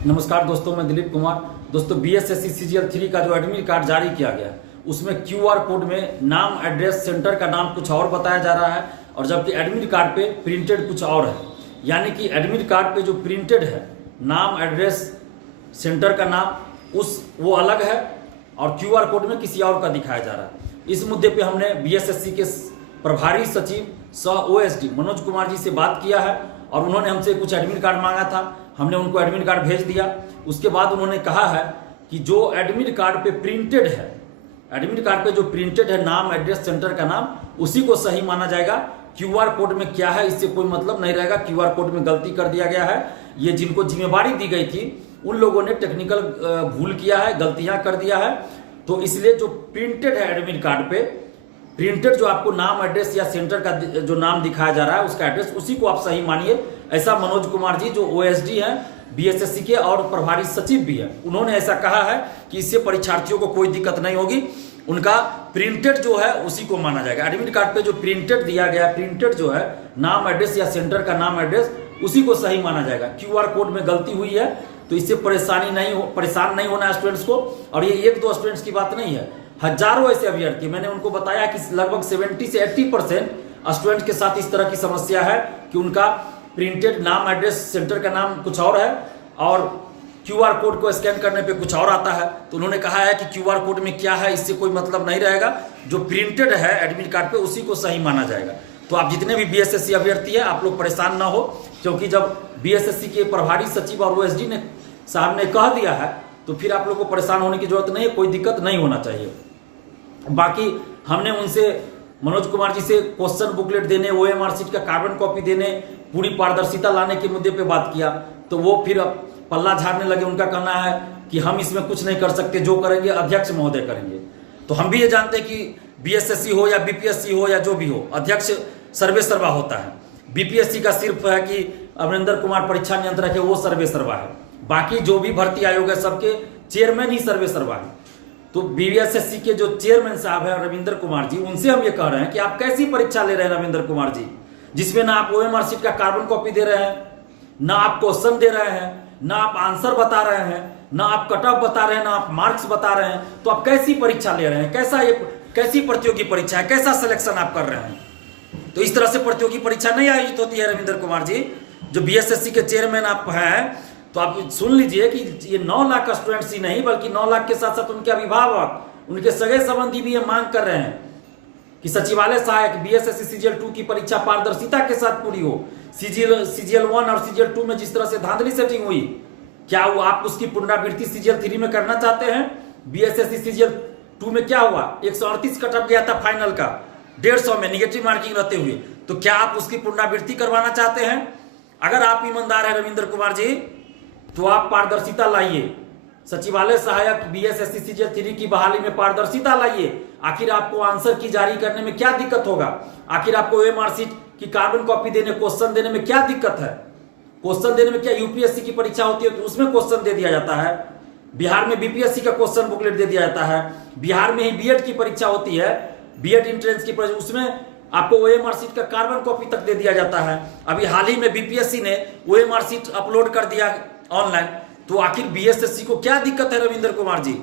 नमस्कार दोस्तों, मैं दिलीप कुमार। दोस्तों, बीएसएससी सीजीएल 3 का जो एडमिट कार्ड जारी किया गया उसमें क्यूआर कोड में नाम, एड्रेस, सेंटर का नाम कुछ और बताया जा रहा है और जबकि एडमिट कार्ड पे प्रिंटेड कुछ और है। यानी कि एडमिट कार्ड पे जो प्रिंटेड है नाम, एड्रेस, सेंटर का नाम वो अलग है और क्यूआर कोड में किसी और का दिखाया जा रहा है। इस मुद्दे पे हमने बीएसएससी के प्रभारी सचिव सह ओएसडी मनोज कुमार जी से बात किया है और उन्होंने हमसे कुछ एडमिट कार्ड मांगा था। हमने उनको एडमिट कार्ड भेज दिया। उसके बाद उन्होंने कहा है कि जो एडमिट कार्ड पे प्रिंटेड है, एडमिट कार्ड पे जो प्रिंटेड है नाम, एड्रेस, सेंटर का नाम, उसी को सही माना जाएगा। क्यूआर कोड में क्या है इससे कोई मतलब नहीं रहेगा। क्यूआर कोड में गलती कर दिया गया है। ये जिनको जिम्मेवारी दी गई थी उन लोगों ने टेक्निकल भूल किया है, गलतियां कर दिया है। तो इसलिए जो प्रिंटेड है एडमिट कार्ड पे, प्रिंटेड जो आपको नाम, एड्रेस या सेंटर का जो नाम दिखाया जा रहा है उसका एड्रेस, उसी को आप सही मानिए। ऐसा मनोज कुमार जी जो ओएसडी हैं बीएसएससी के और प्रभारी सचिव भी है, उन्होंने ऐसा कहा है कि इससे परीक्षार्थियों को कोई दिक्कत नहीं होगी। उनका प्रिंटेड जो है उसी को माना जाएगा। एडमिट कार्ड पे जो प्रिंटेड दिया गया, प्रिंटेड जो है नाम, एड्रेस या सेंटर का नाम, एड्रेस, उसी को सही माना जाएगा। क्यूआर कोड में गलती हुई है तो इससे परेशान नहीं होना है स्टूडेंट्स को। और ये एक दो स्टूडेंट्स की बात नहीं है, हजारों ऐसे अभ्यर्थी, मैंने उनको बताया कि लगभग 70 से 80% स्टूडेंट के साथ इस तरह की समस्या है कि उनका प्रिंटेड नाम, एड्रेस, सेंटर का नाम कुछ और है और क्यूआर कोड को स्कैन करने पे कुछ और आता है। तो उन्होंने कहा है कि क्यूआर कोड में क्या है इससे कोई मतलब नहीं रहेगा, जो प्रिंटेड है एडमिट कार्ड पे उसी को सही माना जाएगा। तो आप जितने भी बीएसएससी अभ्यर्थी है आप लोग परेशान ना हो, क्योंकि जब बीएसएससी के प्रभारी सचिव और ओएसडी ने साहब ने कह दिया है तो फिर आप लोग को परेशान होने की जरूरत नहीं है, कोई दिक्कत नहीं होना चाहिए। बाकी हमने उनसे, मनोज कुमार जी से क्वेश्चन बुकलेट देने, ओएमआर शीट का कार्बन कॉपी देने, पूरी पारदर्शिता लाने के मुद्दे पे बात किया तो वो फिर पल्ला झाड़ने लगे। उनका कहना है कि हम इसमें कुछ नहीं कर सकते, जो करेंगे अध्यक्ष महोदय करेंगे। तो हम भी ये जानते हैं कि बीएसएससी हो या बीपीएससी हो या जो भी हो, अध्यक्ष सर्वे सर्वा होता है। बीपीएससी का सिर्फ है कि अमरिंदर कुमार परीक्षा नियंत्रक है, वो सर्वे सर्वा है। बाकी जो भी भर्ती आयोग है सबके चेयरमैन ही सर्वे सर्वा है। तो बीएसएससी के जो चेयरमैन साहब है रविंदर कुमार जी, उनसे हम ये कह रहे हैं कि आप कैसी परीक्षा ले रहे हैं रविंदर कुमार जी, जिसमें ना आप ओएमआर शीट का कार्बन कॉपी दे रहे हैं, ना आप क्वेश्चन दे रहे हैं, ना आप आंसर बता रहे हैं, ना आप कट ऑफ बता रहे हैं, ना आप मार्क्स बता रहे हैं। तो आप कैसी परीक्षा ले रहे हैं? कैसी प्रतियोगी परीक्षा है? कैसा सिलेक्शन आप कर रहे हैं? तो इस तरह से प्रतियोगी परीक्षा नहीं आयोजित होती है रविंदर कुमार जी। जो बीएसएससी के चेयरमैन आप हैं तो आप सुन लीजिए कि ये 9 लाख स्टूडेंट्स ही नहीं बल्कि 9 लाख के साथ साथ उनके अभिभावक, उनके सगे संबंधी भी ये मांग कर रहे हैं कि सचिवालय सहायक बीएसएससी सीजीएल 2 की परीक्षा पारदर्शिता के साथ पूरी हो। सीजीएल 1 और सीजीएल 2 में जिस तरह से धांधली सेटिंग हुई, क्या वो आप उसकी पुनरावृत्ति सीजीएल 3 में करना चाहते हैं? बीएसएससी सीजीएल 2 में क्या हुआ? 138 कट ऑफ गया था फाइनल का 150 में निगेटिव मार्किंग रहते हुए। तो क्या आप उसकी पुनरावृत्ति करवाना चाहते हैं? अगर आप ईमानदार है रविंदर कुमार जी तो आप पारदर्शिता लाइए। सचिवालय सहायक बीएसएससी सीजीएल 3 की बहाली में पारदर्शिता लाइए। आखिर आपको आंसर की जारी करने में क्या दिक्कत होगा? आखिर आपको ओएमआर शीट की कार्बन कॉपी देने, क्वेश्चन देने में क्या दिक्कत है? क्वेश्चन देने में क्या यूपीएससी की परीक्षा होती है तो उसमें क्वेश्चन दे दिया जाता है? बिहार में बीपीएससी का क्वेश्चन बुकलेट दे दिया जाता है। बिहार में ही बीएड की परीक्षा होती है, बीएड इंट्रेंस की परीक्षा, उसमें आपको ओएमआर शीट का कार्बन कॉपी तक दे दिया जाता है। अभी हाल ही में बीपीएससी ने ओएमआर शीट अपलोड कर दिया ऑनलाइन। तो आखिर बीएसएससी को क्या दिक्कत है रविंदर कुमार जी?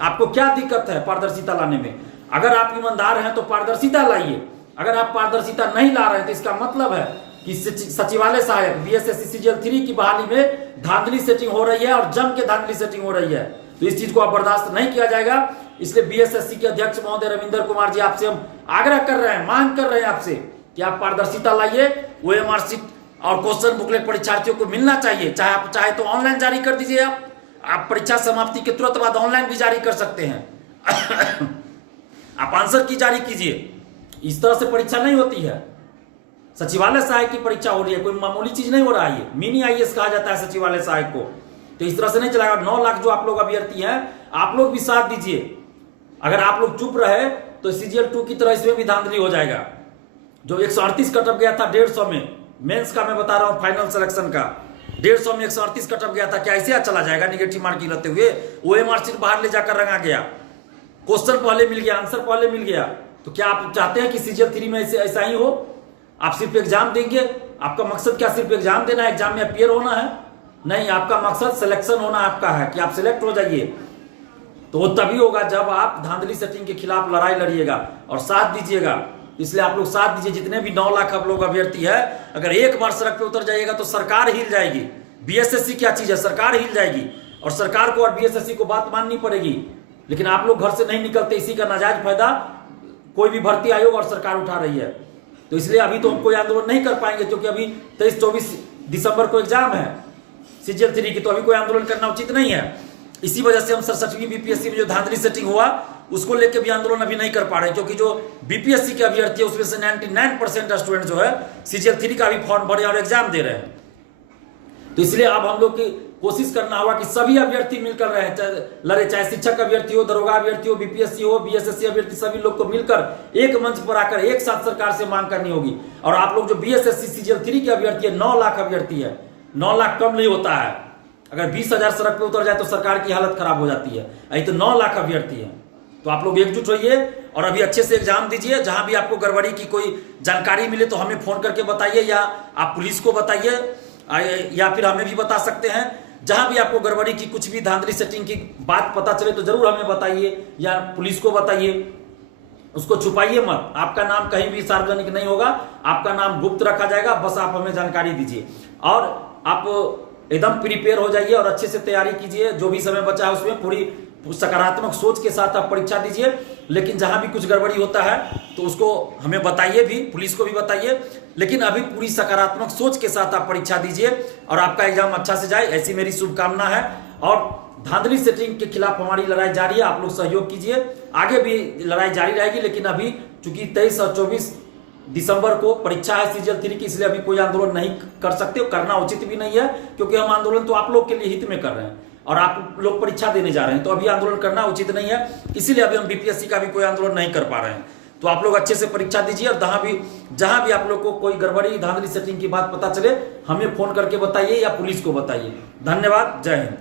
आपको क्या दिक्कत है पारदर्शिता लाने में? अगर आप ईमानदार हैं तो पारदर्शिता लाइए। अगर आप पारदर्शिता नहीं ला रहे हैं तो इसका मतलब है कि सचिवालय सहायक बीएसएससी सीजीएल 3 की बहाली में धांधली सेटिंग हो रही है और जम के धांधली सेटिंग हो रही है। तो इस चीज को आप बर्दाश्त नहीं किया जाएगा। इसलिए बीएसएससी के अध्यक्ष महोदय रविंदर कुमार जी, आपसे हम आग्रह कर रहे हैं, मांग कर रहे हैं आपसे कि आप पारदर्शिता लाइए। ओएमआर शीट और क्वेश्चन बुकलेट परीक्षार्थियों को मिलना चाहिए। चाहे तो ऑनलाइन जारी कर दीजिए। आप परीक्षा समाप्ति के तुरंत बाद ऑनलाइन भी जारी कर सकते हैं। आप आंसर की जारी कीजिए। इस तरह से परीक्षा नहीं होती है। सचिवालय सहायक की परीक्षा हो रही है, कोई मामूली चीज नहीं हो रहा है। मिनी आईएएस कहा जाता है सचिवालय सहायक को। तो इस तरह से नहीं चलेगा। 9 लाख जो आप लोग अभ्यर्थी हैं, आप लोग भी साथ दीजिए। अगर आप लोग चुप रहे तो सीजीएल 2 की तरह इसमें भी धांधली हो जाएगा। जो 138 कट ऑफ गया था 150 में, मेंस का मैं बता रहा हूं, फाइनल सिलेक्शन का 150 में 138 कट ऑफ गया था, क्या ऐसे चला जाएगा निगेटिव मार्किंग रहते हुए? ओएमआर शीट बाहर ले जाकर रंगा गया, क्वेश्चन पहले मिल गया, आंसर पहले मिल गया। तो क्या आप चाहते हैं कि सीजीएल 3 में ऐसा ही हो? आप सिर्फ एग्जाम देंगे? आपका मकसद क्या सिर्फ एग्जाम देना है? एग्जाम में अपियर होना है? नहीं, आपका मकसद सिलेक्शन होना आपका है कि आप सिलेक्ट हो जाइए, तो वो तभी होगा जब आप धांधली सेटिंग के खिलाफ लड़ाई लड़िएगा और साथ दीजिएगा। इसलिए आप लोग साथ दीजिए। जितने भी 9 लाख आप लोग अभ्यर्थी है, अगर एक बार सड़क पे उतर जाइएगा तो सरकार हिल जाएगी। बीएसएससी क्या चीज है, सरकार हिल जाएगी और सरकार को और बीएसएससी को बात माननी पड़ेगी। लेकिन आप लोग घर से नहीं निकलते, इसी का नाजायज फायदा कोई भी भर्ती आयोग और सरकार उठा रही है। तो इसलिए अभी तो हम कोई आंदोलन नहीं कर पाएंगे, क्योंकि अभी 23-24 दिसंबर को एग्जाम है सीजीएल 3 की, तो अभी कोई आंदोलन करना उचित नहीं है। इसी वजह से हम 67वीं बीपीएससी में जो धांधली सेटिंग हुआ उसको लेकर भी आंदोलन अभी नहीं कर पा रहे, क्योंकि जो बीपीएससी के अभ्यर्थी है उसमें से 99% स्टूडेंट जो है सीजीएल 3 का भी फॉर्म भरे और एग्जाम दे रहे हैं। तो इसलिए अब हम लोग की कोशिश करना होगा कि सभी अभ्यर्थी मिलकर लड़े, चाहे शिक्षक अभ्यर्थी हो, दरोगा अभ्यर्थी हो, बीपीएससी हो, बीएसएससी अभ्यर्थी, सभी लोग को मिलकर एक मंच पर आकर एक साथ सरकार से मांग करनी होगी। और आप लोग जो बीएसएससी सीजीएल 3 के अभ्यर्थी है, 9 लाख अभ्यर्थी है, 9 लाख कम नहीं होता है। अगर 20,000 सड़क पे उतर जाए तो सरकार की हालत खराब हो जाती है। यही तो 9 लाख अभ्यर्थी है। तो आप लोग एकजुट होइए और अभी अच्छे से एग्जाम दीजिए। जहां भी आपको गड़बड़ी की कोई जानकारी मिले तो हमें फोन करके बताइए, या आप पुलिस को बताइए, या फिर हमें भी बता सकते हैं। जहां भी आपको गड़बड़ी की कुछ भी धांधली सेटिंग की बात पता चले तो जरूर हमें बताइए या पुलिस को बताइए। उसको छुपाइए मत, आपका नाम कहीं भी सार्वजनिक नहीं होगा, आपका नाम गुप्त रखा जाएगा। बस आप हमें जानकारी दीजिए और आप एकदम प्रिपेयर हो जाइए और अच्छे से तैयारी कीजिए। जो भी समय बचा है उसमें पूरी सकारात्मक सोच के साथ आप परीक्षा दीजिए। लेकिन जहां भी कुछ गड़बड़ी होता है तो उसको हमें बताइए भी, पुलिस को भी बताइए। लेकिन अभी पूरी सकारात्मक सोच के साथ आप परीक्षा दीजिए और आपका एग्जाम अच्छा से जाए, ऐसी मेरी शुभकामना है। और धांधली सेटिंग के खिलाफ हमारी लड़ाई जारी है, आप लोग सहयोग कीजिए। आगे भी लड़ाई जारी रहेगी, लेकिन अभी चूंकि 23 और 24 दिसंबर को परीक्षा है सीजीएल 3 की, इसलिए अभी कोई आंदोलन नहीं कर सकते, करना उचित भी नहीं है, क्योंकि हम आंदोलन तो आप लोग के लिए हित में कर रहे हैं और आप लोग परीक्षा देने जा रहे हैं। तो अभी आंदोलन करना उचित नहीं है, इसीलिए अभी हम बीपीएससी का भी कोई आंदोलन नहीं कर पा रहे हैं। तो आप लोग अच्छे से परीक्षा दीजिए और जहां भी आप लोग को कोई गड़बड़ी धांधली सेटिंग की बात पता चले हमें फोन करके बताइए या पुलिस को बताइए। धन्यवाद, जय हिंद।